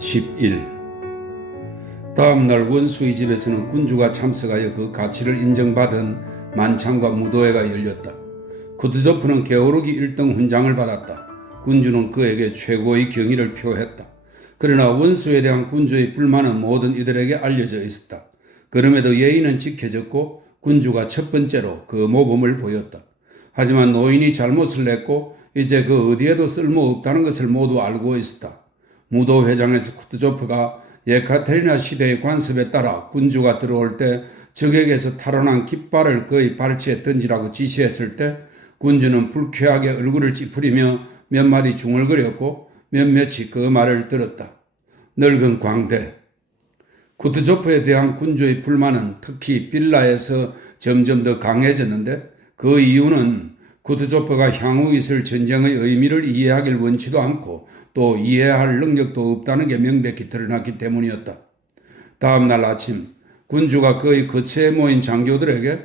11. 다음날 원수의 집에서는 군주가 참석하여 그 가치를 인정받은 만찬과 무도회가 열렸다. 쿠투조프는 게오르기 1등 훈장을 받았다. 군주는 그에게 최고의 경의를 표했다. 그러나 원수에 대한 군주의 불만은 모든 이들에게 알려져 있었다. 그럼에도 예의는 지켜졌고 군주가 첫 번째로 그 모범을 보였다. 하지만 노인이 잘못을 했고 이제 그 어디에도 쓸모없다는 것을 모두 알고 있었다. 무도회장에서 쿠투조프가 예카테리나 시대의 관습에 따라 군주가 들어올 때 적에게서 탈환한 깃발을 그의 발치에 던지라고 지시했을 때 군주는 불쾌하게 얼굴을 찌푸리며 몇 마디 중얼거렸고 몇몇이 그 말을 들었다. 늙은 광대. 쿠투조프에 대한 군주의 불만은 특히 빌라에서 점점 더 강해졌는데 그 이유는 쿠투조프가 향후 있을 전쟁의 의미를 이해하길 원치도 않고 또 이해할 능력도 없다는 게 명백히 드러났기 때문이었다. 다음 날 아침 군주가 그의 거처에 모인 장교들에게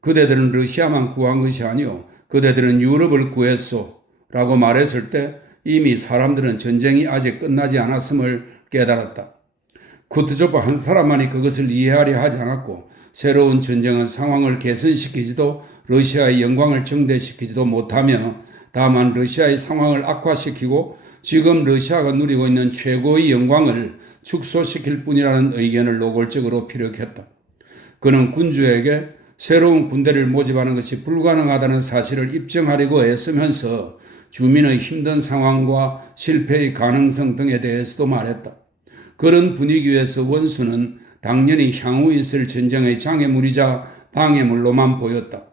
그대들은 러시아만 구한 것이 아니오 그대들은 유럽을 구했소 라고 말했을 때 이미 사람들은 전쟁이 아직 끝나지 않았음을 깨달았다. 쿠투조프 한 사람만이 그것을 이해하려 하지 않았고 새로운 전쟁은 상황을 개선시키지도 러시아의 영광을 증대시키지도 못하며 다만 러시아의 상황을 악화시키고 지금 러시아가 누리고 있는 최고의 영광을 축소시킬 뿐이라는 의견을 노골적으로 피력했다. 그는 군주에게 새로운 군대를 모집하는 것이 불가능하다는 사실을 입증하려고 애쓰면서 주민의 힘든 상황과 실패의 가능성 등에 대해서도 말했다. 그런 분위기에서 원수는 당연히 향후 있을 전쟁의 장애물이자 방해물로만 보였다.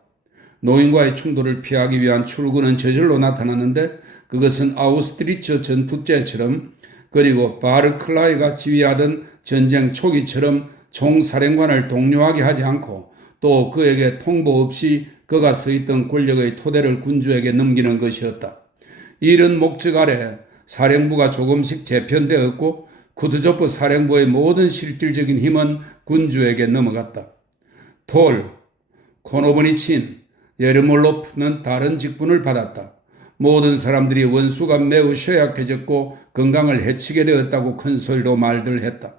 노인과의 충돌을 피하기 위한 출구는 저절로 나타났는데 그것은 아우스트리츠 전투제처럼 그리고 바르클라이가 지휘하던 전쟁 초기처럼 총사령관을 동료하게 하지 않고 또 그에게 통보 없이 그가 서 있던 권력의 토대를 군주에게 넘기는 것이었다. 이런 목적 아래 사령부가 조금씩 재편되었고 쿠투조프 사령부의 모든 실질적인 힘은 군주에게 넘어갔다. 톨, 코노브니친, 예르몰로프는 다른 직분을 받았다. 모든 사람들이 원수가 매우 쇠약해졌고 건강을 해치게 되었다고 큰 소리로 말들 했다.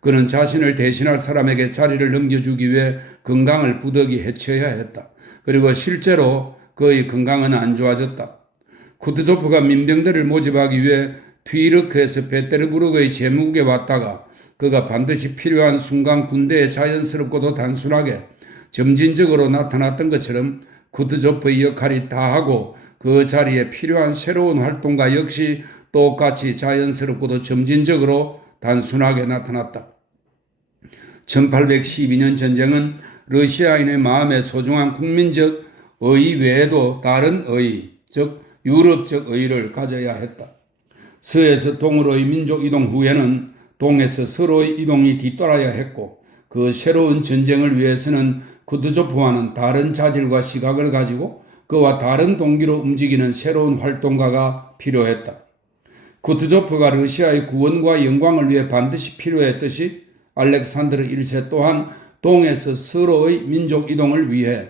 그는 자신을 대신할 사람에게 자리를 넘겨주기 위해 건강을 부득이 해쳐야 했다. 그리고 실제로 그의 건강은 안 좋아졌다. 쿠투조프가 민병대를 모집하기 위해 튀르크에서 베테르부르크의 제무국에 왔다가 그가 반드시 필요한 순간 군대에 자연스럽고도 단순하게 점진적으로 나타났던 것처럼 쿠투조프의 역할이 다하고 그 자리에 필요한 새로운 활동가 역시 똑같이 자연스럽고도 점진적으로 단순하게 나타났다. 1812년 전쟁은 러시아인의 마음에 소중한 국민적 의의 외에도 다른 의의, 즉 유럽적 의의를 가져야 했다. 서에서 동으로의 민족 이동 후에는 동에서 서로의 이동이 뒤따라야 했고 그 새로운 전쟁을 위해서는 쿠투조프와는 다른 자질과 시각을 가지고 그와 다른 동기로 움직이는 새로운 활동가가 필요했다. 쿠투조프가 러시아의 구원과 영광을 위해 반드시 필요했듯이 알렉산드르 1세 또한 동에서 서로의 민족 이동을 위해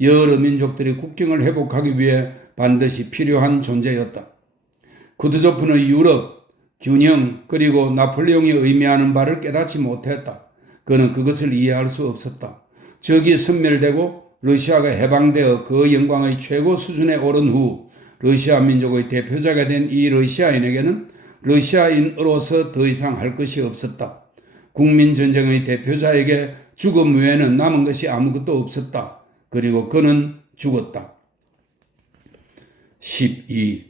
여러 민족들이 국경을 회복하기 위해 반드시 필요한 존재였다. 쿠투조프는 유럽, 균형 그리고 나폴레옹이 의미하는 바를 깨닫지 못했다. 그는 그것을 이해할 수 없었다. 적이 섬멸되고 러시아가 해방되어 그 영광의 최고 수준에 오른 후 러시아 민족의 대표자가 된 이 러시아인에게는 러시아인으로서 더 이상 할 것이 없었다. 국민전쟁의 대표자에게 죽음 외에는 남은 것이 아무것도 없었다. 그리고 그는 죽었다. 12.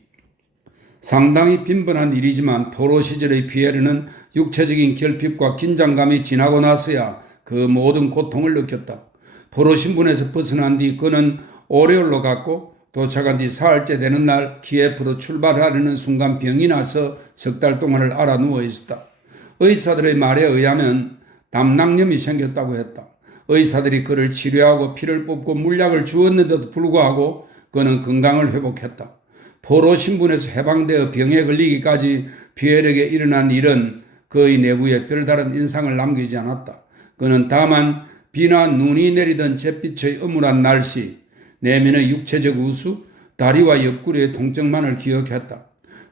상당히 빈번한 일이지만 포로 시절의 피에르는 육체적인 결핍과 긴장감이 지나고 나서야 그 모든 고통을 느꼈다. 포로 신분에서 벗어난 뒤 그는 오레올로 갔고 도착한 뒤 사흘째 되는 날 키예프로 출발하려는 순간 병이 나서 석 달 동안을 알아 누워 있었다. 의사들의 말에 의하면 담낭염이 생겼다고 했다. 의사들이 그를 치료하고 피를 뽑고 물약을 주었는데도 불구하고 그는 건강을 회복했다. 포로 신분에서 해방되어 병에 걸리기까지 피에르에게 일어난 일은 그의 내부에 별다른 인상을 남기지 않았다. 그는 다만 비나 눈이 내리던 잿빛의 âm 울한 날씨, 내면의 육체적 우수, 다리와 옆구리의 통증만을 기억했다.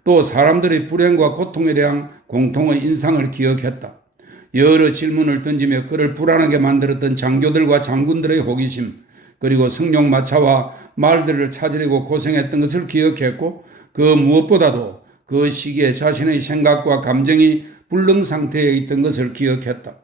또 사람들의 불행과 고통에 대한 공통의 인상을 기억했다. 여러 질문을 던지며 그를 불안하게 만들었던 장교들과 장군들의 호기심, 그리고 승용마차와 말들을 찾으려고 고생했던 것을 기억했고, 그 무엇보다도 그 시기에 자신의 생각과 감정이 불능 상태에 있던 것을 기억했다.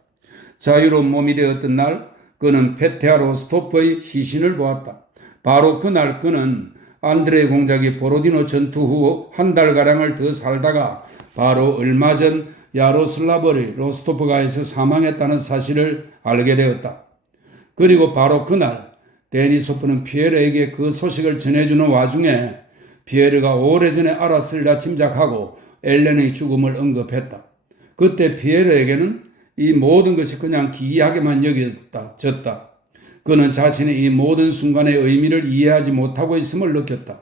자유로운 몸이 되었던 날, 그는 페테아 로스토프의 시신을 보았다. 바로 그날 그는 안드레이 공작이 보로디노 전투 후 한 달가량을 더 살다가 바로 얼마 전 야로슬라브의 로스토프가에서 사망했다는 사실을 알게 되었다. 그리고 바로 그날 데니소프는 피에르에게 그 소식을 전해주는 와중에 피에르가 오래전에 알았으리라 짐작하고 엘렌의 죽음을 언급했다. 그때 피에르에게는 이 모든 것이 그냥 기이하게만 여겨졌다. 그는 자신의 이 모든 순간의 의미를 이해하지 못하고 있음을 느꼈다.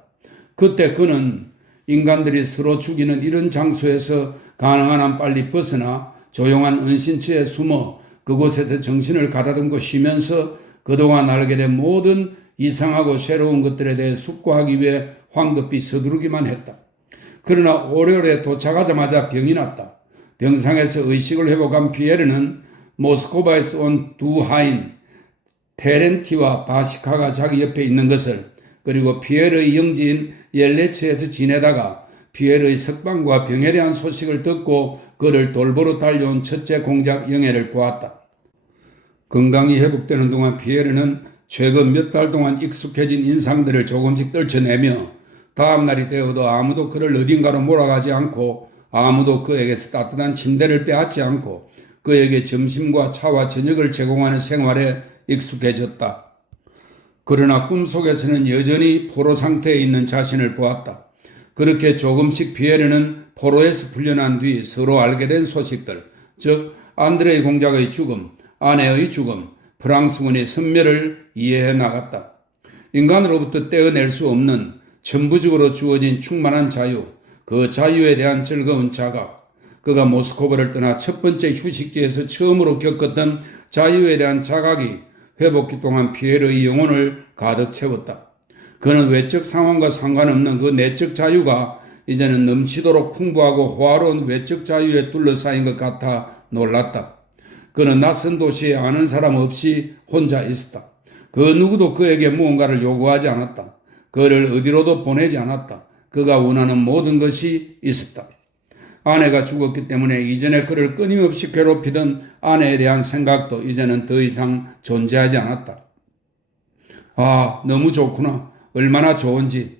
그때 그는 인간들이 서로 죽이는 이런 장소에서 가능한 한 빨리 벗어나 조용한 은신처에 숨어 그곳에서 정신을 가다듬고 쉬면서 그동안 알게 된 모든 이상하고 새로운 것들에 대해 숙고하기 위해 황급히 서두르기만 했다. 그러나 오레올에 도착하자마자 병이 났다. 병상에서 의식을 회복한 피에르는 모스코바에서 온 두 하인 테렌티와 바시카가 자기 옆에 있는 것을, 그리고 피에르의 영지인 옐레츠에서 지내다가 피에르의 석방과 병에 대한 소식을 듣고 그를 돌보러 달려온 첫째 공작 영애를 보았다. 건강이 회복되는 동안 피에르는 최근 몇 달 동안 익숙해진 인상들을 조금씩 떨쳐내며 다음 날이 되어도 아무도 그를 어딘가로 몰아가지 않고 아무도 그에게서 따뜻한 침대를 빼앗지 않고 그에게 점심과 차와 저녁을 제공하는 생활에 익숙해졌다. 그러나 꿈속에서는 여전히 포로 상태에 있는 자신을 보았다. 그렇게 조금씩 피에르는 포로에서 풀려난 뒤 서로 알게 된 소식들, 즉 안드레이 공작의 죽음, 아내의 죽음, 프랑스군의 섬멸을 이해해 나갔다. 인간으로부터 떼어낼 수 없는 천부적으로 주어진 충만한 자유, 그 자유에 대한 즐거운 자각, 그가 모스코바를 떠나 첫 번째 휴식지에서 처음으로 겪었던 자유에 대한 자각이 회복기 동안 피에르의 영혼을 가득 채웠다. 그는 외적 상황과 상관없는 그 내적 자유가 이제는 넘치도록 풍부하고 호화로운 외적 자유에 둘러싸인 것 같아 놀랐다. 그는 낯선 도시에 아는 사람 없이 혼자 있었다. 그 누구도 그에게 무언가를 요구하지 않았다. 그를 어디로도 보내지 않았다. 그가 원하는 모든 것이 있었다. 아내가 죽었기 때문에 이전에 그를 끊임없이 괴롭히던 아내에 대한 생각도 이제는 더 이상 존재하지 않았다. 아, 너무 좋구나. 얼마나 좋은지.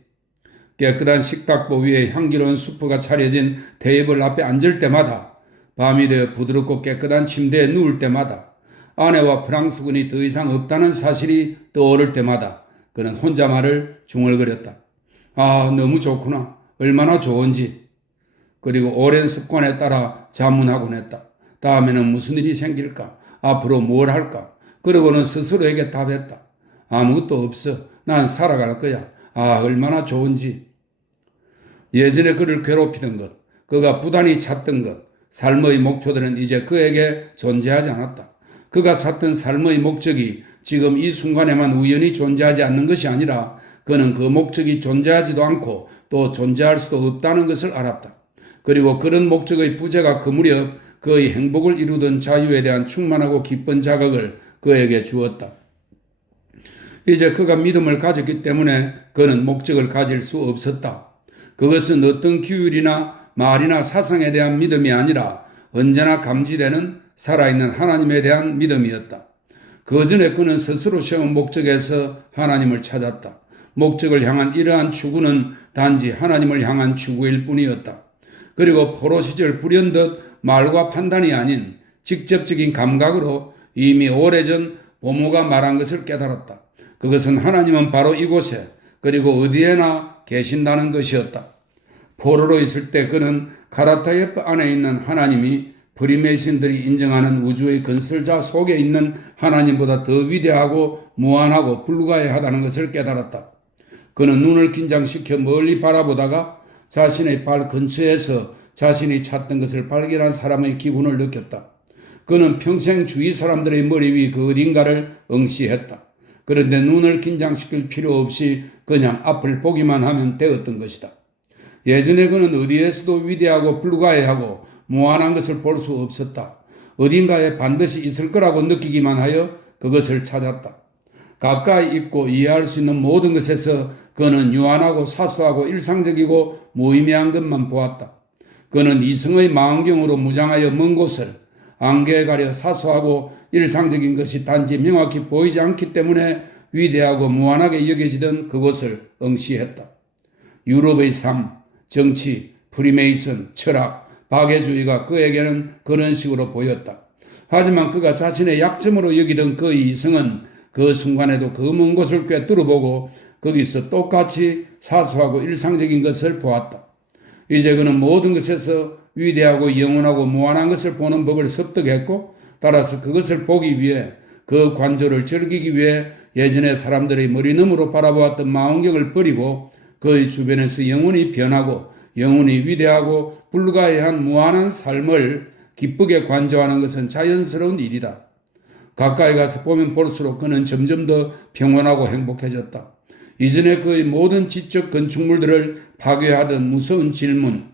깨끗한 식탁보 위에 향기로운 수프가 차려진 테이블 앞에 앉을 때마다, 밤이 되어 부드럽고 깨끗한 침대에 누울 때마다, 아내와 프랑스군이 더 이상 없다는 사실이 떠오를 때마다 그는 혼자말을 중얼거렸다. 아, 너무 좋구나. 얼마나 좋은지. 그리고 오랜 습관에 따라 자문하곤 했다. 다음에는 무슨 일이 생길까? 앞으로 뭘 할까? 그러고는 스스로에게 답했다. 아무것도 없어. 난 살아갈 거야. 아, 얼마나 좋은지. 예전에 그를 괴롭히던 것, 그가 부단히 찾던 것, 삶의 목표들은 이제 그에게 존재하지 않았다. 그가 찾던 삶의 목적이 지금 이 순간에만 우연히 존재하지 않는 것이 아니라 그는 그 목적이 존재하지도 않고 또 존재할 수도 없다는 것을 알았다. 그리고 그런 목적의 부재가 그 무렵 그의 행복을 이루던 자유에 대한 충만하고 기쁜 자각을 그에게 주었다. 이제 그가 믿음을 가졌기 때문에 그는 목적을 가질 수 없었다. 그것은 어떤 규율이나 말이나 사상에 대한 믿음이 아니라 언제나 감지되는 살아있는 하나님에 대한 믿음이었다. 그 전에 그는 스스로 세운 목적에서 하나님을 찾았다. 목적을 향한 이러한 추구는 단지 하나님을 향한 추구일 뿐이었다. 그리고 포로 시절 불현듯 말과 판단이 아닌 직접적인 감각으로 이미 오래전 보모가 말한 것을 깨달았다. 그것은 하나님은 바로 이곳에 그리고 어디에나 계신다는 것이었다. 포로로 있을 때 그는 카라타예프 안에 있는 하나님이 프리메이슨들이 인정하는 우주의 건설자 속에 있는 하나님보다 더 위대하고 무한하고 불가해하다는 것을 깨달았다. 그는 눈을 긴장시켜 멀리 바라보다가 자신의 발 근처에서 자신이 찾던 것을 발견한 사람의 기분을 느꼈다. 그는 평생 주위 사람들의 머리 위 그 어딘가를 응시했다. 그런데 눈을 긴장시킬 필요 없이 그냥 앞을 보기만 하면 되었던 것이다. 예전에 그는 어디에서도 위대하고 불가해하고 무한한 것을 볼 수 없었다. 어딘가에 반드시 있을 거라고 느끼기만 하여 그것을 찾았다. 가까이 있고 이해할 수 있는 모든 것에서 그는 유한하고 사소하고 일상적이고 무의미한 것만 보았다. 그는 이성의 망원경으로 무장하여 먼 곳을 안개에 가려 사소하고 일상적인 것이 단지 명확히 보이지 않기 때문에 위대하고 무한하게 여겨지던 그곳을 응시했다. 유럽의 삶, 정치, 프리메이슨, 철학, 박애주의가 그에게는 그런 식으로 보였다. 하지만 그가 자신의 약점으로 여기던 그의 이성은 그 순간에도 그 먼 곳을 꿰뚫어보고 거기서 똑같이 사소하고 일상적인 것을 보았다. 이제 그는 모든 것에서 위대하고 영원하고 무한한 것을 보는 법을 습득했고 따라서 그것을 보기 위해 그 관조를 즐기기 위해 예전에 사람들의 머리 너머로 바라보았던 망원경을 버리고 그의 주변에서 영원히 변하고 영원히 위대하고 불가해한 무한한 삶을 기쁘게 관조하는 것은 자연스러운 일이다. 가까이 가서 보면 볼수록 그는 점점 더 평온하고 행복해졌다. 이전에 그의 모든 지적 건축물들을 파괴하던 무서운 질문,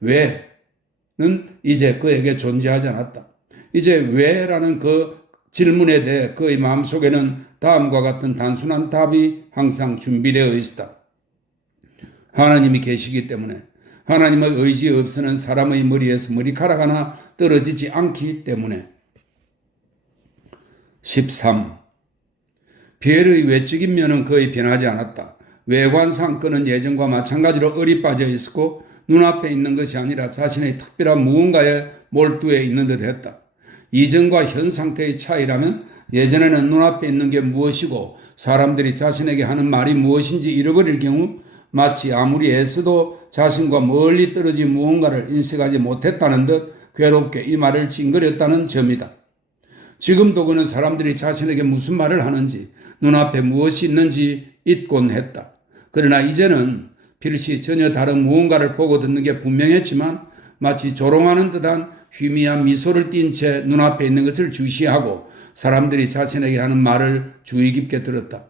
왜는 이제 그에게 존재하지 않았다. 이제 왜라는 그 질문에 대해 그의 마음속에는 다음과 같은 단순한 답이 항상 준비되어 있었다. 하나님이 계시기 때문에, 하나님의 의지 없이는 사람의 머리에서 머리카락 하나 떨어지지 않기 때문에. 13. 피에르의 외적인 면은 거의 변하지 않았다. 외관상 그는 예전과 마찬가지로 얼이 빠져 있었고 눈앞에 있는 것이 아니라 자신의 특별한 무언가에 몰두해 있는 듯 했다. 이전과 현 상태의 차이라면 예전에는 눈앞에 있는 게 무엇이고 사람들이 자신에게 하는 말이 무엇인지 잃어버릴 경우 마치 아무리 애써도 자신과 멀리 떨어진 무언가를 인식하지 못했다는 듯 괴롭게 이 말을 찡그렸다는 점이다. 지금도 그는 사람들이 자신에게 무슨 말을 하는지 눈앞에 무엇이 있는지 잊곤 했다. 그러나 이제는 필시 전혀 다른 무언가를 보고 듣는 게 분명했지만 마치 조롱하는 듯한 희미한 미소를 띤 채 눈앞에 있는 것을 주시하고 사람들이 자신에게 하는 말을 주의 깊게 들었다.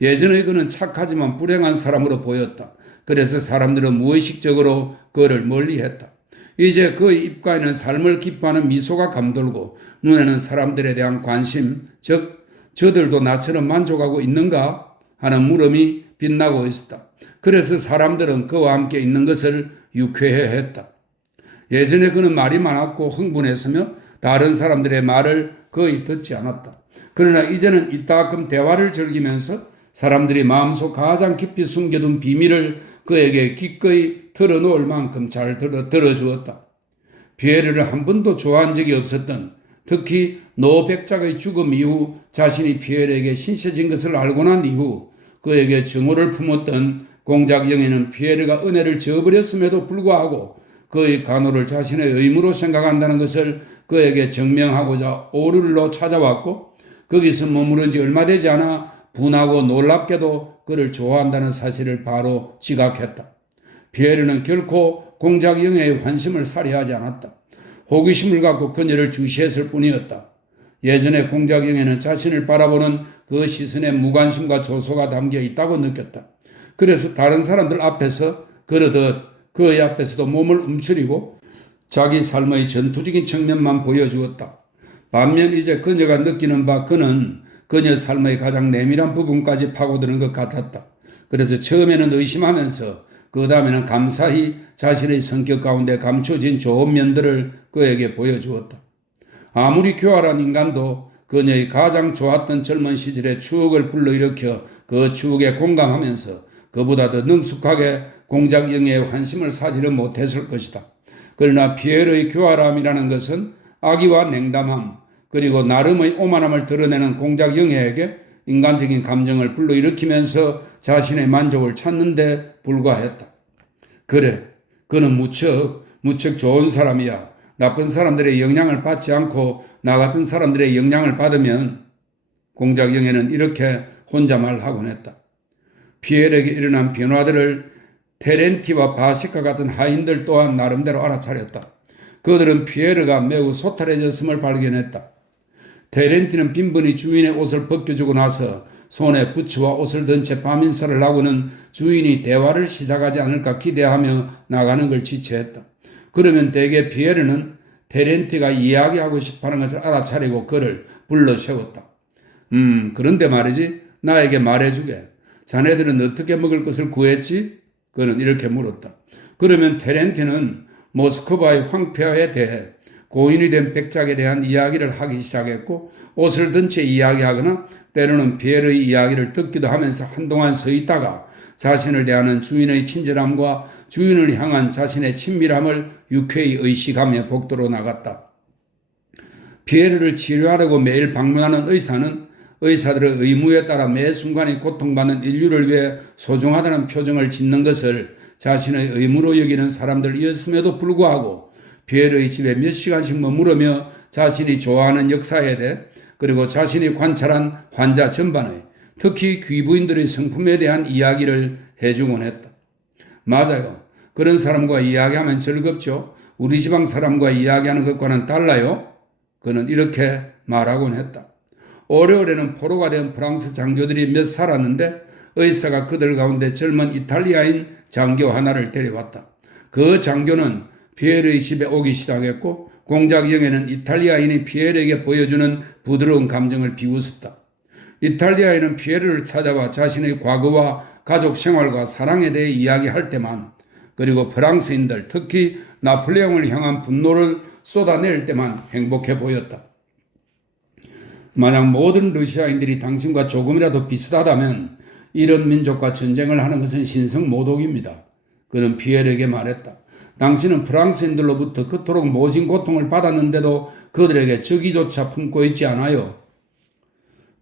예전에 그는 착하지만 불행한 사람으로 보였다. 그래서 사람들은 무의식적으로 그를 멀리했다. 이제 그의 입가에는 삶을 기뻐하는 미소가 감돌고 눈에는 사람들에 대한 관심, 즉 저들도 나처럼 만족하고 있는가 하는 물음이 빛나고 있었다. 그래서 사람들은 그와 함께 있는 것을 유쾌해했다. 예전에 그는 말이 많았고 흥분했으며 다른 사람들의 말을 거의 듣지 않았다. 그러나 이제는 이따금 대화를 즐기면서 사람들이 마음속 가장 깊이 숨겨둔 비밀을 그에게 기꺼이 털어놓을 만큼 잘 들어주었다. 피에르를 한 번도 좋아한 적이 없었던, 특히 노백작의 죽음 이후 자신이 피에르에게 신세진 것을 알고 난 이후 그에게 증오를 품었던 공작영애는 피에르가 은혜를 저버렸음에도 불구하고 그의 간호를 자신의 의무로 생각한다는 것을 그에게 증명하고자 오르르로 찾아왔고 거기서 머무른 지 얼마 되지 않아 분하고 놀랍게도 그를 좋아한다는 사실을 바로 지각했다. 피에르는 결코 공작영애의 환심을 살해하지 않았다. 호기심을 갖고 그녀를 주시했을 뿐이었다. 예전에 공작영애는 자신을 바라보는 그 시선에 무관심과 조소가 담겨 있다고 느꼈다. 그래서 다른 사람들 앞에서 그러듯 그의 앞에서도 몸을 움츠리고 자기 삶의 전투적인 측면만 보여주었다. 반면 이제 그녀가 느끼는 바 그는 그녀 삶의 가장 내밀한 부분까지 파고드는 것 같았다. 그래서 처음에는 의심하면서 그 다음에는 감사히 자신의 성격 가운데 감춰진 좋은 면들을 그에게 보여주었다. 아무리 교활한 인간도 그녀의 가장 좋았던 젊은 시절의 추억을 불러일으켜 그 추억에 공감하면서 그보다 더 능숙하게 공작영애의 환심을 사지를 못했을 것이다. 그러나 피에르의 교활함이라는 것은 악의와 냉담함 그리고 나름의 오만함을 드러내는 공작영애에게 인간적인 감정을 불러일으키면서 자신의 만족을 찾는 데 불과했다. 그래, 그는 무척 좋은 사람이야. 나쁜 사람들의 영향을 받지 않고 나 같은 사람들의 영향을 받으면 공작영애는 이렇게 혼자 말하곤 했다. 피에르에게 일어난 변화들을 테렌티와 바시카 같은 하인들 또한 나름대로 알아차렸다. 그들은 피에르가 매우 소탈해졌음을 발견했다. 테렌티는 빈번히 주인의 옷을 벗겨주고 나서 손에 부츠와 옷을 든 채 밤인사를 하고는 주인이 대화를 시작하지 않을까 기대하며 나가는 걸 지체했다. 그러면 대개 피에르는 테렌티가 이야기하고 싶어하는 것을 알아차리고 그를 불러 세웠다. 그런데 말이지, 나에게 말해주게. 자네들은 어떻게 먹을 것을 구했지? 그는 이렇게 물었다. 그러면 테렌티는 모스크바의 황폐화에 대해 고인이 된 백작에 대한 이야기를 하기 시작했고, 옷을 든 채 이야기하거나 때로는 피에르의 이야기를 듣기도 하면서 한동안 서 있다가 자신을 대하는 주인의 친절함과 주인을 향한 자신의 친밀함을 유쾌히 의식하며 복도로 나갔다. 피에르를 치료하려고 매일 방문하는 의사들의 의무에 따라 매 순간이 고통받는 인류를 위해 소중하다는 표정을 짓는 것을 자신의 의무로 여기는 사람들이었음에도 불구하고 피에르의 집에 몇 시간씩 머무르며 자신이 좋아하는 역사에 대해 그리고 자신이 관찰한 환자 전반의 특히 귀부인들의 성품에 대한 이야기를 해주곤 했다. 맞아요. 그런 사람과 이야기하면 즐겁죠. 우리 지방 사람과 이야기하는 것과는 달라요. 그는 이렇게 말하곤 했다. 오래오래는 포로가 된 프랑스 장교들이 몇 살았는데 의사가 그들 가운데 젊은 이탈리아인 장교 하나를 데려왔다. 그 장교는 피에르의 집에 오기 시작했고 공작영에는 이탈리아인이 피에르에게 보여주는 부드러운 감정을 비웃었다. 이탈리아인은 피에르를 찾아와 자신의 과거와 가족 생활과 사랑에 대해 이야기할 때만, 그리고 프랑스인들, 특히 나폴레옹을 향한 분노를 쏟아낼 때만 행복해 보였다. 만약 모든 러시아인들이 당신과 조금이라도 비슷하다면 이런 민족과 전쟁을 하는 것은 신성모독입니다. 그는 피에르에게 말했다. 당신은 프랑스인들로부터 그토록 모진 고통을 받았는데도 그들에게 적의조차 품고 있지 않아요.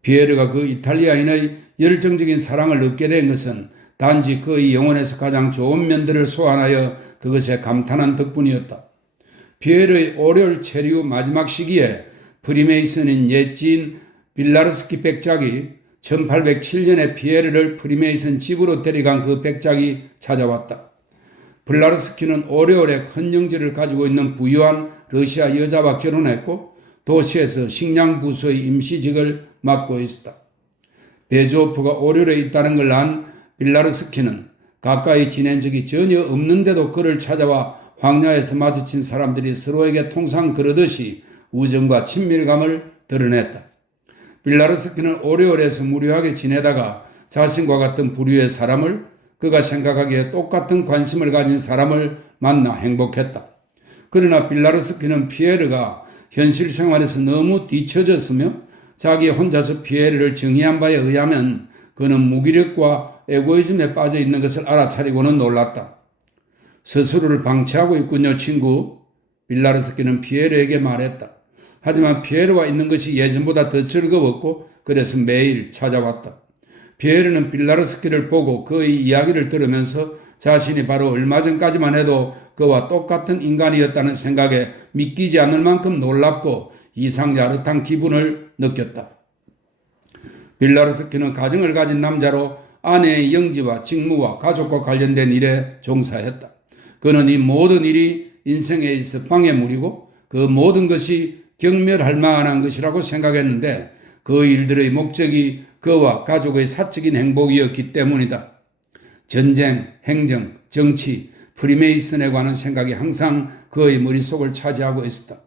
피에르가 그 이탈리아인의 열정적인 사랑을 얻게 된 것은 단지 그의 영혼에서 가장 좋은 면들을 소환하여 그것에 감탄한 덕분이었다. 피에르의 오렬 체류 마지막 시기에 프리메이슨인 옛 지인 빌라르스키 백작이 1807년에 피에르를 프리메이슨 집으로 데려간 그 백작이 찾아왔다. 빌라르스키는 오래오래 큰 영지를 가지고 있는 부유한 러시아 여자와 결혼했고 도시에서 식량부서의 임시직을 맡고 있었다. 베조프가 오렬에 있다는 걸 안 빌라르스키는 가까이 지낸 적이 전혀 없는데도 그를 찾아와 황야에서 마주친 사람들이 서로에게 통상 그러듯이 우정과 친밀감을 드러냈다. 빌라르스키는 오래오래서 무료하게 지내다가 자신과 같은 부류의 사람을, 그가 생각하기에 똑같은 관심을 가진 사람을 만나 행복했다. 그러나 빌라르스키는 피에르가 현실 생활에서 너무 뒤처졌으며 자기 혼자서 피에르를 정의한 바에 의하면 그는 무기력과 에고이즘에 빠져 있는 것을 알아차리고는 놀랐다. 스스로를 방치하고 있군요, 친구. 빌라르스키는 피에르에게 말했다. 하지만 피에르와 있는 것이 예전보다 더 즐거웠고 그래서 매일 찾아왔다. 피에르는 빌라르스키를 보고 그의 이야기를 들으면서 자신이 바로 얼마 전까지만 해도 그와 똑같은 인간이었다는 생각에 믿기지 않을 만큼 놀랍고 이상야릇한 기분을 느꼈다. 빌라르스키는 가정을 가진 남자로 아내의 영지와 직무와 가족과 관련된 일에 종사했다. 그는 이 모든 일이 인생에 있어 방해물이고 그 모든 것이 경멸할 만한 것이라고 생각했는데 그 일들의 목적이 그와 가족의 사적인 행복이었기 때문이다. 전쟁, 행정, 정치, 프리메이슨에 관한 생각이 항상 그의 머릿속을 차지하고 있었다.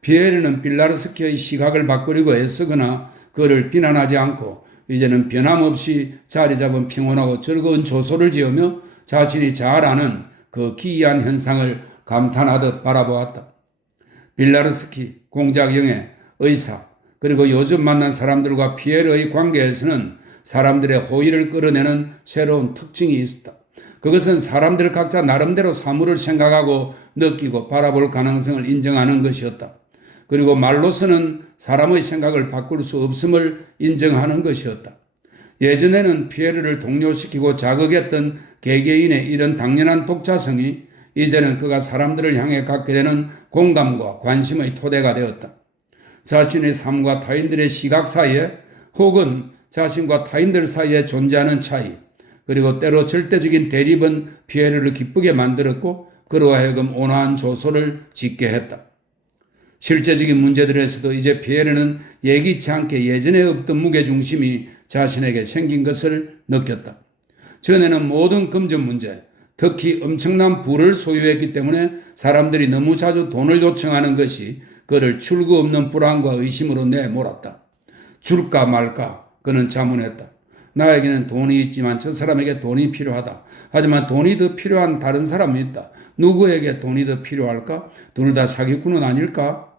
피에르는 빌라르스키의 시각을 바꾸려고 애쓰거나 그를 비난하지 않고 이제는 변함없이 자리 잡은 평온하고 즐거운 조소를 지으며 자신이 잘 아는 그 기이한 현상을 감탄하듯 바라보았다. 빌라르스키, 공작영애, 의사, 그리고 요즘 만난 사람들과 피에르의 관계에서는 사람들의 호의를 끌어내는 새로운 특징이 있었다. 그것은 사람들 각자 나름대로 사물을 생각하고 느끼고 바라볼 가능성을 인정하는 것이었다. 그리고 말로서는 사람의 생각을 바꿀 수 없음을 인정하는 것이었다. 예전에는 피에르를 동요시키고 자극했던 개개인의 이런 당연한 독자성이 이제는 그가 사람들을 향해 갖게 되는 공감과 관심의 토대가 되었다. 자신의 삶과 타인들의 시각 사이에 혹은 자신과 타인들 사이에 존재하는 차이, 그리고 때로 절대적인 대립은 피에르를 기쁘게 만들었고 그로 하여금 온화한 조소를 짓게 했다. 실제적인 문제들에서도 이제 피에르는 예기치 않게 예전에 없던 무게중심이 자신에게 생긴 것을 느꼈다. 전에는 모든 금전 문제, 특히 엄청난 부를 소유했기 때문에 사람들이 너무 자주 돈을 요청하는 것이 그를 출구 없는 불안과 의심으로 내몰았다. 줄까 말까 그는 자문했다. 나에게는 돈이 있지만 저 사람에게 돈이 필요하다. 하지만 돈이 더 필요한 다른 사람이 있다. 누구에게 돈이 더 필요할까? 둘 다 사기꾼은 아닐까?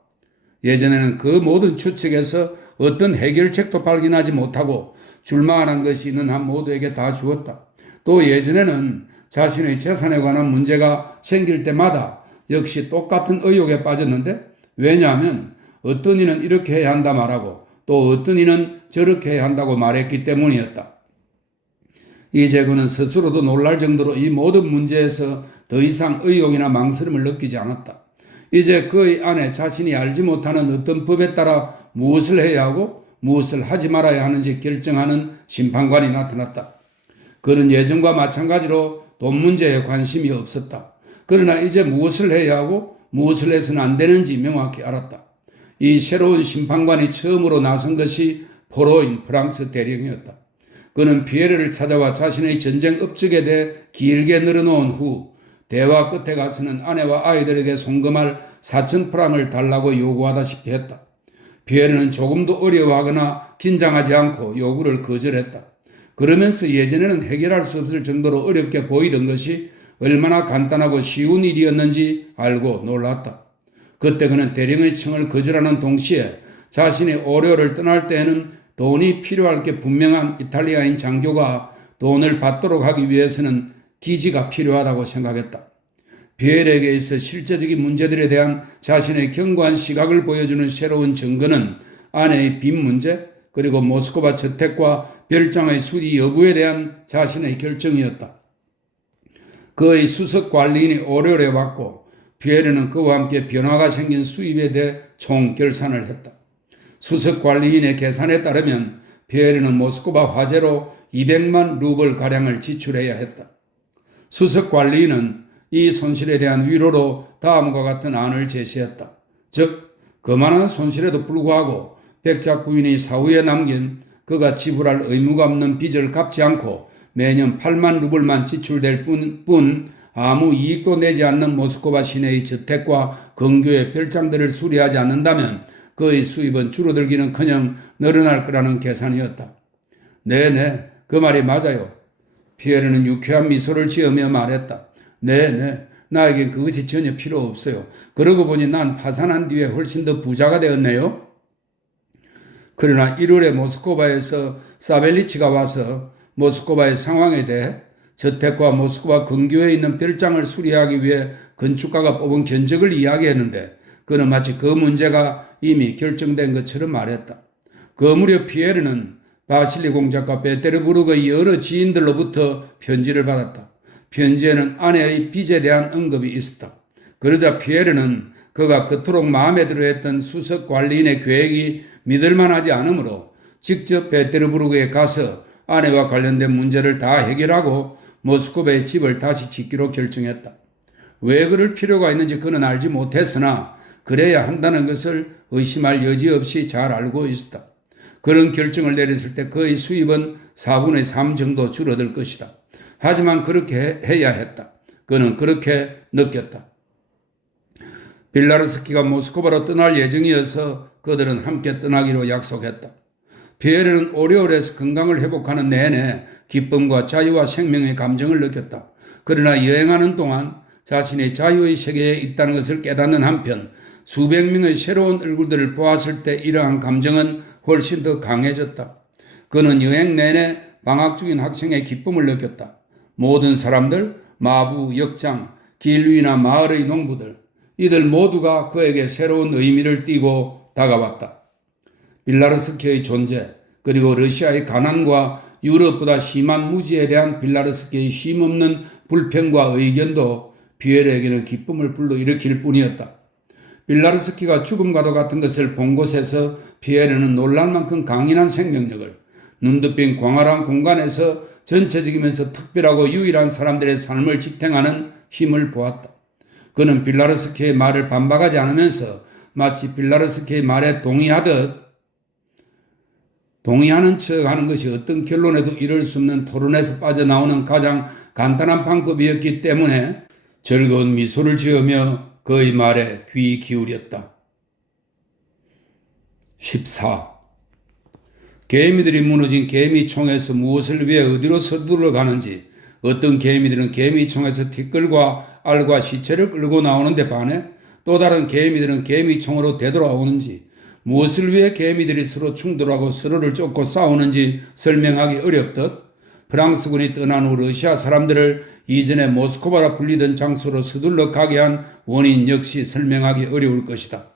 예전에는 그 모든 추측에서 어떤 해결책도 발견하지 못하고 줄만한 것이 있는 한 모두에게 다 주었다. 또 예전에는 자신의 재산에 관한 문제가 생길 때마다 역시 똑같은 의혹에 빠졌는데, 왜냐하면 어떤 이는 이렇게 해야 한다 말하고 또 어떤 이는 저렇게 해야 한다고 말했기 때문이었다. 이제 그는 스스로도 놀랄 정도로 이 모든 문제에서 더 이상 의혹이나 망설임을 느끼지 않았다. 이제 그의 안에 자신이 알지 못하는 어떤 법에 따라 무엇을 해야 하고 무엇을 하지 말아야 하는지 결정하는 심판관이 나타났다. 그는 예전과 마찬가지로 돈 문제에 관심이 없었다. 그러나 이제 무엇을 해야 하고 무엇을 해서는 안 되는지 명확히 알았다. 이 새로운 심판관이 처음으로 나선 것이 포로인 프랑스 대령이었다. 그는 피에르를 찾아와 자신의 전쟁 업적에 대해 길게 늘어놓은 후 대화 끝에 가서는 아내와 아이들에게 송금할 4,000프랑을 달라고 요구하다시피 했다. 피에르는 조금도 어려워하거나 긴장하지 않고 요구를 거절했다. 그러면서 예전에는 해결할 수 없을 정도로 어렵게 보이던 것이 얼마나 간단하고 쉬운 일이었는지 알고 놀랐다. 그때 그는 대령의 청을 거절하는 동시에 자신이 오레오를 떠날 때에는 돈이 필요할 게 분명한 이탈리아인 장교가 돈을 받도록 하기 위해서는 기지가 필요하다고 생각했다. 피에르에게 있어 실제적인 문제들에 대한 자신의 견고한 시각을 보여주는 새로운 증거는 아내의 빚 문제, 그리고 모스크바 저택과 별장의 수리 여부에 대한 자신의 결정이었다. 그의 수석 관리인이 오레올에 왔고 피에르는 그와 함께 변화가 생긴 수입에 대해 총결산을 했다. 수석 관리인의 계산에 따르면 피에르는 모스크바 화재로 200만 루블가량을 지출해야 했다. 수석 관리인은 이 손실에 대한 위로로 다음과 같은 안을 제시했다. 즉, 그만한 손실에도 불구하고 백작 부인이 사후에 남긴 그가 지불할 의무가 없는 빚을 갚지 않고 매년 8만 루블만 지출될 뿐 아무 이익도 내지 않는 모스크바 시내의 저택과 근교의 별장들을 수리하지 않는다면 그의 수입은 줄어들기는커녕 늘어날 거라는 계산이었다. 네네, 그 말이 맞아요. 피에르는 유쾌한 미소를 지으며 말했다. 네네, 나에겐 그것이 전혀 필요 없어요. 그러고 보니 난 파산한 뒤에 훨씬 더 부자가 되었네요. 그러나 1월에 모스크바에서 사벨리치가 와서 모스크바의 상황에 대해 저택과 모스크바 근교에 있는 별장을 수리하기 위해 건축가가 뽑은 견적을 이야기했는데 그는 마치 그 문제가 이미 결정된 것처럼 말했다. 그 무렵 피에르는 바실리 공작과 베테르부르크의 여러 지인들로부터 편지를 받았다. 편지에는 아내의 빚에 대한 언급이 있었다. 그러자 피에르는 그가 그토록 마음에 들어했던 수석 관리인의 계획이 믿을만하지 않으므로 직접 베테르부르크에 가서 아내와 관련된 문제를 다 해결하고 모스크바의 집을 다시 짓기로 결정했다. 왜 그럴 필요가 있는지 그는 알지 못했으나 그래야 한다는 것을 의심할 여지 없이 잘 알고 있었다. 그런 결정을 내렸을 때 그의 수입은 4분의 3 정도 줄어들 것이다. 하지만 그렇게 해야 했다. 그는 그렇게 느꼈다. 빌라르스키가 모스크바로 떠날 예정이어서 그들은 함께 떠나기로 약속했다. 피에르는 오레올에서 건강을 회복하는 내내 기쁨과 자유와 생명의 감정을 느꼈다. 그러나 여행하는 동안 자신의 자유의 세계에 있다는 것을 깨닫는 한편 수백 명의 새로운 얼굴들을 보았을 때 이러한 감정은 훨씬 더 강해졌다. 그는 여행 내내 방학 중인 학생의 기쁨을 느꼈다. 모든 사람들, 마부, 역장, 길 위나 마을의 농부들, 이들 모두가 그에게 새로운 의미를 띠고 다가왔다. 빌라르스키의 존재, 그리고 러시아의 가난과 유럽보다 심한 무지에 대한 빌라르스키의 쉼없는 불평과 의견도 피에르에게는 기쁨을 불러일으킬 뿐이었다. 빌라르스키가 죽음과도 같은 것을 본 곳에서 피에르는 놀랄 만큼 강인한 생명력을, 눈두빈 광활한 공간에서 전체적이면서 특별하고 유일한 사람들의 삶을 지탱하는 힘을 보았다. 그는 빌라르스키의 말을 반박하지 않으면서 마치 빌라르스키의 말에 동의하듯 동의하는 척하는 것이 어떤 결론에도 이를 수 없는 토론에서 빠져나오는 가장 간단한 방법이었기 때문에 즐거운 미소를 지으며 그의 말에 귀 기울였다. 14. 개미들이 무너진 개미총에서 무엇을 위해 어디로 서둘러 가는지, 어떤 개미들은 개미총에서 티끌과 알과 시체를 끌고 나오는데 반해 또 다른 개미들은 개미총으로 되돌아오는지, 무엇을 위해 개미들이 서로 충돌하고 서로를 쫓고 싸우는지 설명하기 어렵듯 프랑스군이 떠난 후 러시아 사람들을 이전에 모스크바라 불리던 장소로 서둘러 가게 한 원인 역시 설명하기 어려울 것이다.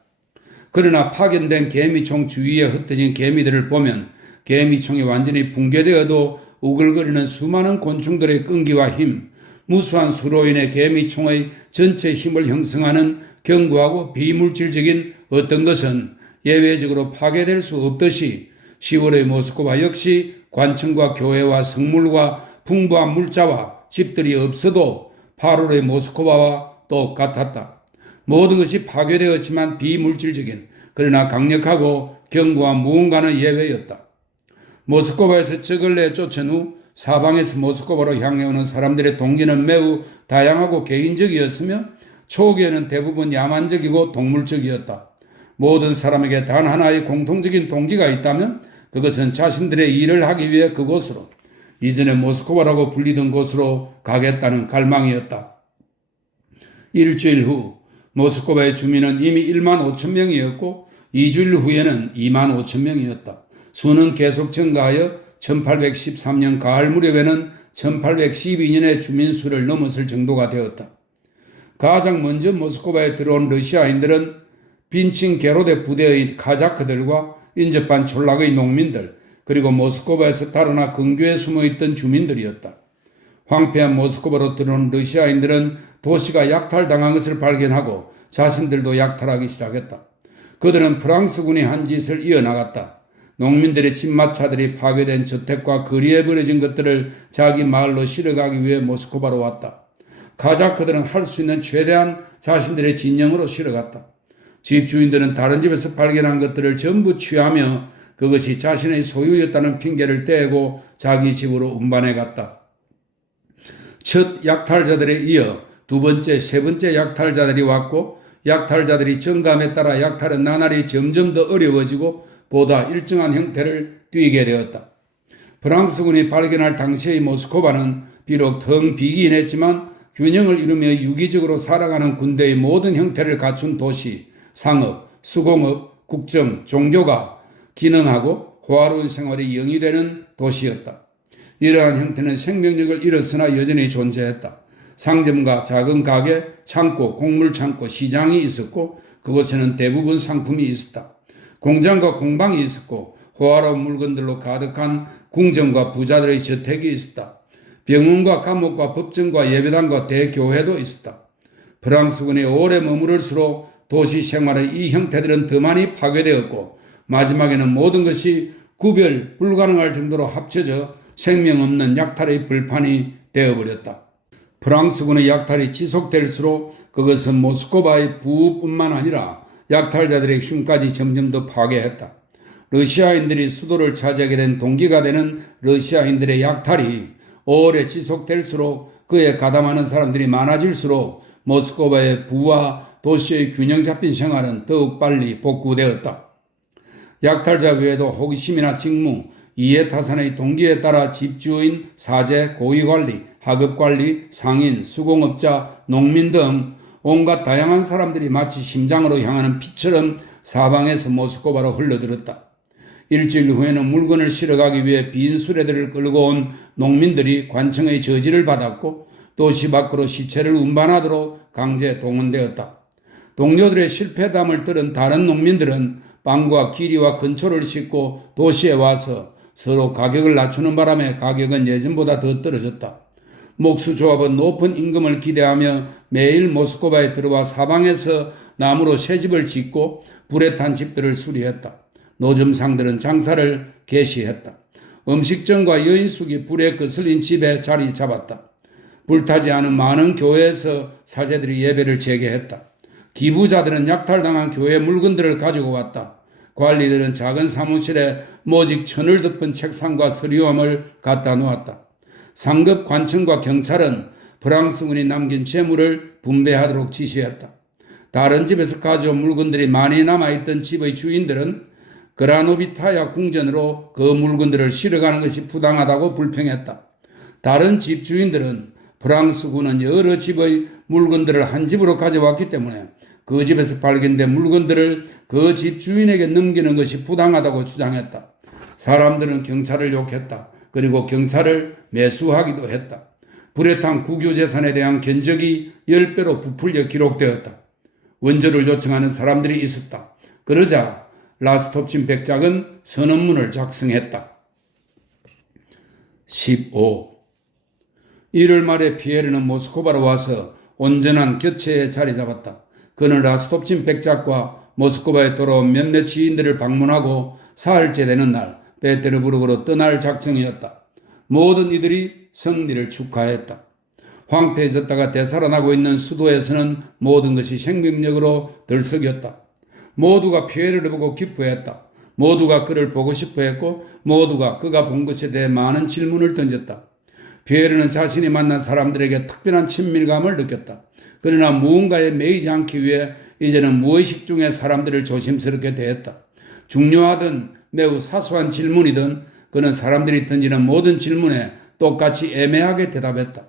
그러나 파견된 개미총 주위에 흩어진 개미들을 보면 개미총이 완전히 붕괴되어도 우글거리는 수많은 곤충들의 끈기와 힘, 무수한 수로 인해 개미총의 전체 힘을 형성하는 견고하고 비물질적인 어떤 것은 예외적으로 파괴될 수 없듯이 10월의 모스크바 역시 관청과 교회와 성물과 풍부한 물자와 집들이 없어도 8월의 모스크바와 똑같았다. 모든 것이 파괴되었지만 비물질적인 그러나 강력하고 견고한 무언가는 예외였다. 모스크바에서 적을 내 쫓은 후 사방에서 모스크바로 향해오는 사람들의 동기는 매우 다양하고 개인적이었으며 초기에는 대부분 야만적이고 동물적이었다. 모든 사람에게 단 하나의 공통적인 동기가 있다면 그것은 자신들의 일을 하기 위해 그곳으로, 이전에 모스크바라고 불리던 곳으로 가겠다는 갈망이었다. 일주일 후 모스크바의 주민은 이미 1만 5천 명이었고 2주일 후에는 2만 5천 명이었다. 수는 계속 증가하여 1813년 가을 무렵에는 1812년의 주민 수를 넘어설 정도가 되었다. 가장 먼저 모스크바에 들어온 러시아인들은 빈칭 게로데 부대의 카자크들과 인접한 촌락의 농민들, 그리고 모스크바에서 달아나 근교에 숨어있던 주민들이었다. 황폐한 모스크바로 들어온 러시아인들은 도시가 약탈당한 것을 발견하고 자신들도 약탈하기 시작했다. 그들은 프랑스군이 한 짓을 이어나갔다. 농민들의 집마차들이 파괴된 저택과 거리에 버려진 것들을 자기 마을로 실어가기 위해 모스크바로 왔다. 카자크들은 할 수 있는 최대한 자신들의 진영으로 실어갔다. 집주인들은 다른 집에서 발견한 것들을 전부 취하며 그것이 자신의 소유였다는 핑계를 대고 자기 집으로 운반해 갔다. 첫 약탈자들에 이어 두 번째, 세 번째 약탈자들이 왔고 약탈자들이 증감에 따라 약탈은 나날이 점점 더 어려워지고 보다 일정한 형태를 띠게 되었다. 프랑스군이 발견할 당시의 모스크바는 비록 텅 비긴 했지만 균형을 이루며 유기적으로 살아가는 군대의 모든 형태를 갖춘 도시, 상업, 수공업, 국정, 종교가 기능하고 호화로운 생활이 영위되는 도시였다. 이러한 형태는 생명력을 잃었으나 여전히 존재했다. 상점과 작은 가게, 창고, 곡물창고, 시장이 있었고 그곳에는 대부분 상품이 있었다. 공장과 공방이 있었고 호화로운 물건들로 가득한 궁정과 부자들의 저택이 있었다. 병원과 감옥과 법정과 예배당과 대교회도 있었다. 프랑스군이 오래 머무를수록 도시 생활의 이 형태들은 더 많이 파괴되었고 마지막에는 모든 것이 구별 불가능할 정도로 합쳐져 생명 없는 약탈의 불판이 되어버렸다. 프랑스군의 약탈이 지속될수록 그것은 모스크바의 부뿐만 아니라 약탈자들의 힘까지 점점 더 파괴했다. 러시아인들이 수도를 차지하게 된 동기가 되는 러시아인들의 약탈이 오래 지속될수록 그에 가담하는 사람들이 많아질수록 모스크바의 부와 도시의 균형 잡힌 생활은 더욱 빨리 복구되었다. 약탈자 외에도 호기심이나 직무, 이해타산의 동기에 따라 집주인, 사제, 고위관리, 하급관리, 상인, 수공업자, 농민 등 온갖 다양한 사람들이 마치 심장으로 향하는 피처럼 사방에서 모스크바로 흘러들었다. 일주일 후에는 물건을 실어가기 위해 빈 수레들을 끌고 온 농민들이 관청의 저지를 받았고 도시 밖으로 시체를 운반하도록 강제 동원되었다. 동료들의 실패담을 들은 다른 농민들은 빵과 기리와 근초를 싣고 도시에 와서 서로 가격을 낮추는 바람에 가격은 예전보다 더 떨어졌다. 목수조합은 높은 임금을 기대하며 매일 모스크바에 들어와 사방에서 나무로 새집을 짓고 불에 탄 집들을 수리했다. 노점상들은 장사를 개시했다. 음식점과 여인숙이 불에 거슬린 집에 자리 잡았다. 불타지 않은 많은 교회에서 사제들이 예배를 재개했다. 기부자들은 약탈당한 교회 물건들을 가지고 왔다. 관리들은 작은 사무실에 모직 천을 덮은 책상과 서류함을 갖다 놓았다. 상급 관청과 경찰은 프랑스군이 남긴 재물을 분배하도록 지시했다. 다른 집에서 가져온 물건들이 많이 남아있던 집의 주인들은 그라노비타야 궁전으로 그 물건들을 실어가는 것이 부당하다고 불평했다. 다른 집 주인들은 프랑스군은 여러 집의 물건들을 한 집으로 가져왔기 때문에 그 집에서 발견된 물건들을 그 집 주인에게 넘기는 것이 부당하다고 주장했다. 사람들은 경찰을 욕했다. 그리고 경찰을 매수하기도 했다. 불에 탄 국유재산에 대한 견적이 10배로 부풀려 기록되었다. 원조를 요청하는 사람들이 있었다. 그러자 라스톱친 백작은 선언문을 작성했다. 15. 1월 말에 피에르는 모스크바로 와서 온전한 교체에 자리 잡았다. 그는 라스톱친 백작과 모스크바에 돌아온 몇몇 지인들을 방문하고 사흘째 되는 날 페테르부르크로 떠날 작정이었다. 모든 이들이 승리를 축하했다. 황폐해졌다가 되살아나고 있는 수도에서는 모든 것이 생명력으로 들썩였다. 모두가 피에르를 보고 기뻐했다. 모두가 그를 보고 싶어했고 모두가 그가 본 것에 대해 많은 질문을 던졌다. 피에르는 자신이 만난 사람들에게 특별한 친밀감을 느꼈다. 그러나 무언가에 매이지 않기 위해 이제는 무의식 중에 사람들을 조심스럽게 대했다. 중요하든 매우 사소한 질문이든 그는 사람들이 던지는 모든 질문에 똑같이 애매하게 대답했다.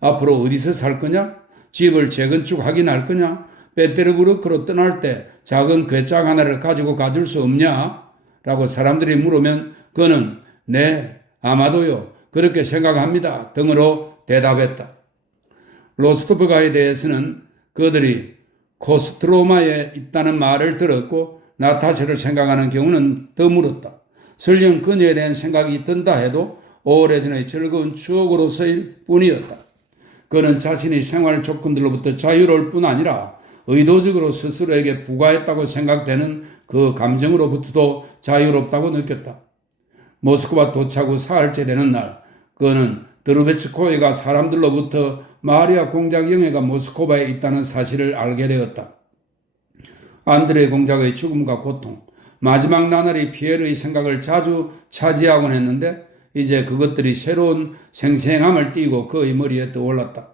앞으로 어디서 살 거냐? 집을 재건축하긴 할 거냐? 페테르부르크로 떠날 때 작은 괴짝 하나를 가지고 가줄 수 없냐? 라고 사람들이 물으면 그는 네, 아마도요. 그렇게 생각합니다. 등으로 대답했다. 로스토프가에 대해서는 그들이 코스트로마에 있다는 말을 들었고 나타샤를 생각하는 경우는 드물었다. 설령 그녀에 대한 생각이 든다 해도 오래전의 즐거운 추억으로서일 뿐이었다. 그는 자신이 생활 조건들로부터 자유로울 뿐 아니라 의도적으로 스스로에게 부과했다고 생각되는 그 감정으로부터도 자유롭다고 느꼈다. 모스크바 도착 후 사흘째 되는 날 그는 드루베츠코이가 사람들로부터 마리아 공작 영예가 모스크바에 있다는 사실을 알게 되었다. 안드레 공작의 죽음과 고통, 마지막 나날이 피에르의 생각을 자주 차지하곤 했는데 이제 그것들이 새로운 생생함을 띠고 그의 머리에 떠올랐다.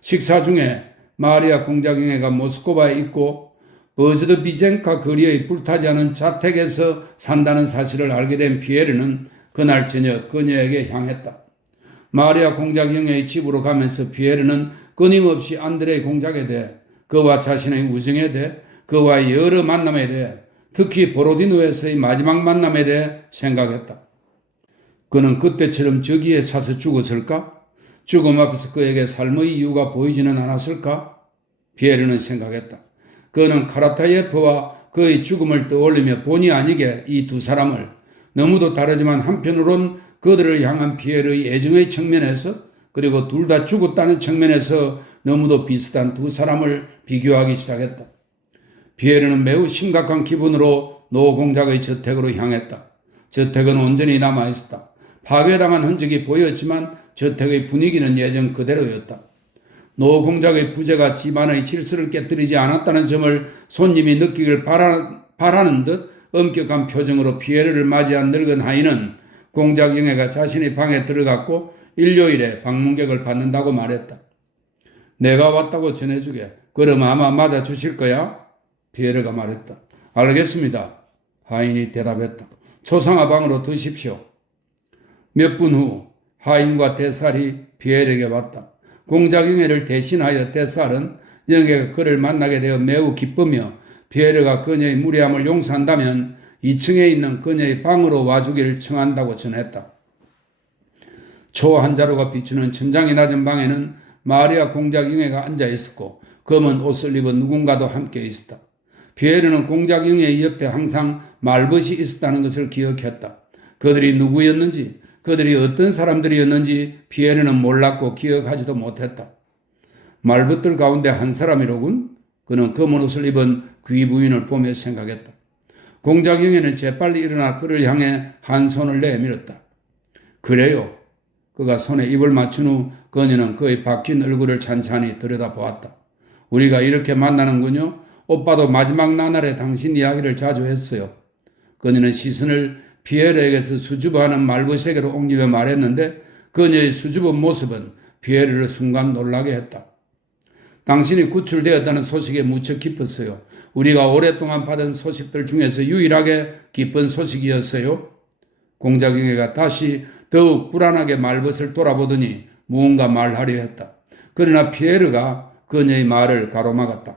식사 중에 마리아 공작 영예가 모스크바에 있고 버즈드 비젠카 거리의 불타지 않은 자택에서 산다는 사실을 알게 된 피에르는 그날 저녁 그녀에게 향했다. 마리아 공작 영예의 집으로 가면서 피에르는 끊임없이 안드레 공작에 대해 그와 자신의 우정에 대해 그와의 여러 만남에 대해 특히 보로디노에서의 마지막 만남에 대해 생각했다. 그는 그때처럼 저기에 사서 죽었을까? 죽음 앞에서 그에게 삶의 이유가 보이지는 않았을까? 피에르는 생각했다. 그는 카라타예프와 그의 죽음을 떠올리며 본의 아니게 이 두 사람을 너무도 다르지만 한편으론 그들을 향한 피에르의 애정의 측면에서 그리고 둘 다 죽었다는 측면에서 너무도 비슷한 두 사람을 비교하기 시작했다. 피에르는 매우 심각한 기분으로 노 공작의 저택으로 향했다. 저택은 온전히 남아있었다. 파괴당한 흔적이 보였지만 저택의 분위기는 예전 그대로였다. 노 공작의 부재가 집안의 질서를 깨뜨리지 않았다는 점을 손님이 느끼길 바라는 듯 엄격한 표정으로 피에르를 맞이한 늙은 하인은 공작 영예가 자신의 방에 들어갔고 일요일에 방문객을 받는다고 말했다. 내가 왔다고 전해주게. 그럼 아마 맞아주실 거야? 피에르가 말했다. 알겠습니다. 하인이 대답했다. 초상화 방으로 드십시오. 몇 분 후 하인과 대살이 피에르에게 왔다. 공작 영예를 대신하여 대살은 영예가 그를 만나게 되어 매우 기쁘며 피에르가 그녀의 무례함을 용서한다면 2층에 있는 그녀의 방으로 와주기를 청한다고 전했다. 초 한 자루가 비추는 천장이 낮은 방에는 마리아 공작 영예가 앉아 있었고 검은 옷을 입은 누군가도 함께 있었다. 피에르는 공작 영예의 옆에 항상 말벗이 있었다는 것을 기억했다. 그들이 누구였는지, 그들이 어떤 사람들이었는지 피에르는 몰랐고 기억하지도 못했다. 말벗들 가운데 한 사람이로군. 그는 검은 옷을 입은 귀부인을 보며 생각했다. 공작 영예는 재빨리 일어나 그를 향해 한 손을 내밀었다. 그래요. 그가 손에 입을 맞춘 후 그녀는 그의 바뀐 얼굴을 찬찬히 들여다보았다. 우리가 이렇게 만나는군요. 오빠도 마지막 나날에 당신 이야기를 자주 했어요. 그녀는 시선을 피에르에게서 수줍어하는 말벗에게로 옮기며 말했는데 그녀의 수줍은 모습은 피에르를 순간 놀라게 했다. 당신이 구출되었다는 소식에 무척 기뻤어요. 우리가 오랫동안 받은 소식들 중에서 유일하게 기쁜 소식이었어요. 공작영애가 다시 더욱 불안하게 말벗을 돌아보더니 무언가 말하려 했다. 그러나 피에르가 그녀의 말을 가로막았다.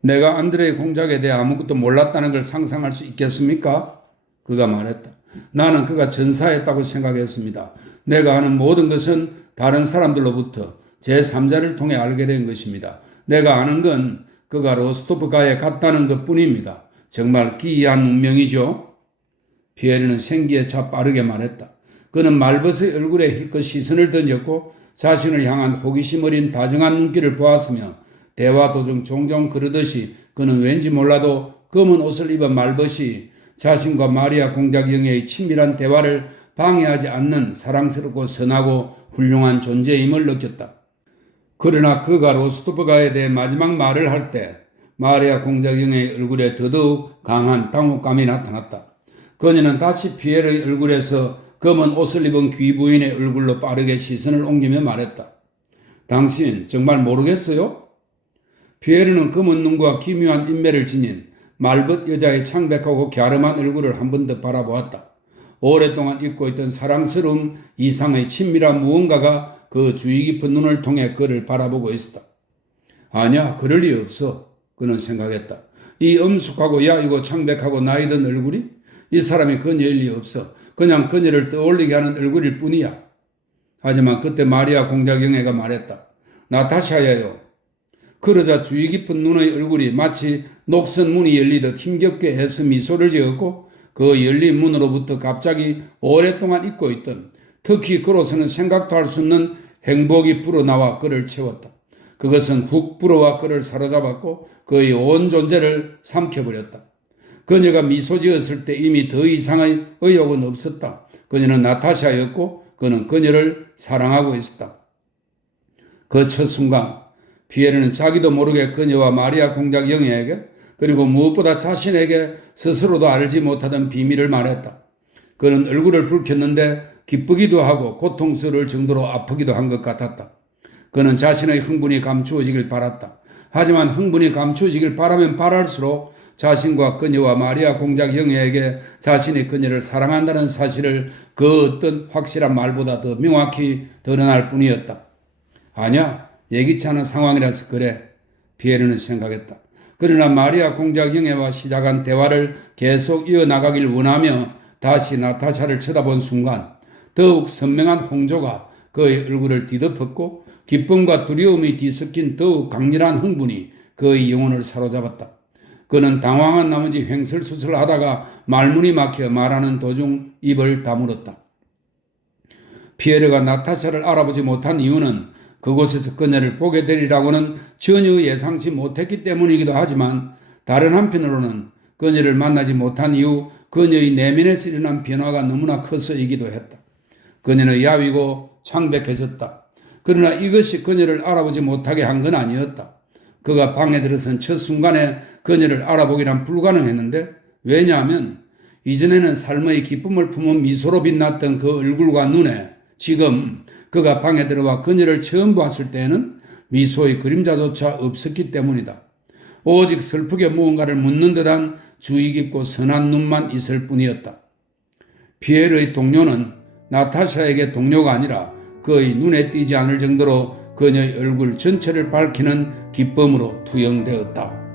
내가 안드레의 공작에 대해 아무것도 몰랐다는 걸 상상할 수 있겠습니까? 그가 말했다. 나는 그가 전사했다고 생각했습니다. 내가 아는 모든 것은 다른 사람들로부터 제3자를 통해 알게 된 것입니다. 내가 아는 건 그가 로스토프가에 갔다는 것뿐입니다. 정말 기이한 운명이죠. 피에르는 생기에 차 빠르게 말했다. 그는 말벗의 얼굴에 힐끗 시선을 던졌고 자신을 향한 호기심 어린 다정한 눈길을 보았으며 대화 도중 종종 그러듯이 그는 왠지 몰라도 검은 옷을 입은 말벗이 자신과 마리아 공작영애의 친밀한 대화를 방해하지 않는 사랑스럽고 선하고 훌륭한 존재임을 느꼈다. 그러나 그가 로스토프가에 대해 마지막 말을 할 때 마리아 공작영애의 얼굴에 더더욱 강한 당혹감이 나타났다. 그녀는 다시 피에르의 얼굴에서 검은 옷을 입은 귀부인의 얼굴로 빠르게 시선을 옮기며 말했다. 당신 정말 모르겠어요? 피에르는 검은 눈과 기묘한 인매를 지닌 말벗 여자의 창백하고 갸름한 얼굴을 한 번 더 바라보았다. 오랫동안 잊고 있던 사랑스러운 이상의 친밀한 무언가가 그 주의 깊은 눈을 통해 그를 바라보고 있었다. 아니야, 그럴 리 없어. 그는 생각했다. 이 엄숙하고 야이고 창백하고 나이든 얼굴이 이 사람이 그녀일 리 없어. 그냥 그녀를 떠올리게 하는 얼굴일 뿐이야. 하지만 그때 마리아 공작영애가 말했다. 나타샤야요. 그러자 주의 깊은 눈의 얼굴이 마치 녹슨 문이 열리듯 힘겹게 해서 미소를 지었고 그 열린 문으로부터 갑자기 오랫동안 잊고 있던 특히 그로서는 생각도 할 수 없는 행복이 불어나와 그를 채웠다. 그것은 훅 불어와 그를 사로잡았고 그의 온 존재를 삼켜버렸다. 그녀가 미소 지었을 때 이미 더 이상의 의욕은 없었다. 그녀는 나타샤였고 그는 그녀를 사랑하고 있었다. 그 첫 순간 피에르는 자기도 모르게 그녀와 마리아 공작영애에게 그리고 무엇보다 자신에게 스스로도 알지 못하던 비밀을 말했다. 그는 얼굴을 붉혔는데 기쁘기도 하고 고통스러울 정도로 아프기도 한 것 같았다. 그는 자신의 흥분이 감추어지길 바랐다. 하지만 흥분이 감추어지길 바라면 바랄수록 자신과 그녀와 마리아 공작영애에게 자신이 그녀를 사랑한다는 사실을 그 어떤 확실한 말보다 더 명확히 드러날 뿐이었다. 아니야, 예기치 않은 상황이라서 그래. 피에르는 생각했다. 그러나 마리아 공작영애와 시작한 대화를 계속 이어나가길 원하며 다시 나타샤를 쳐다본 순간 더욱 선명한 홍조가 그의 얼굴을 뒤덮었고 기쁨과 두려움이 뒤섞인 더욱 강렬한 흥분이 그의 영혼을 사로잡았다. 그는 당황한 나머지 횡설수설하다가 말문이 막혀 말하는 도중 입을 다물었다. 피에르가 나타샤를 알아보지 못한 이유는 그곳에서 그녀를 보게 되리라고는 전혀 예상치 못했기 때문이기도 하지만 다른 한편으로는 그녀를 만나지 못한 이후 그녀의 내면에서 일어난 변화가 너무나 커서이기도 했다. 그녀는 야위고 창백해졌다. 그러나 이것이 그녀를 알아보지 못하게 한 건 아니었다. 그가 방에 들어선 첫 순간에 그녀를 알아보기란 불가능했는데 왜냐하면 이전에는 삶의 기쁨을 품은 미소로 빛났던 그 얼굴과 눈에 지금 그가 방에 들어와 그녀를 처음 봤을 때에는 미소의 그림자조차 없었기 때문이다. 오직 슬프게 무언가를 묻는 듯한 주의 깊고 선한 눈만 있을 뿐이었다. 피에르의 동료는 나타샤에게 동료가 아니라 그의 눈에 띄지 않을 정도로 그녀의 얼굴 전체를 밝히는 기쁨으로 투영되었다.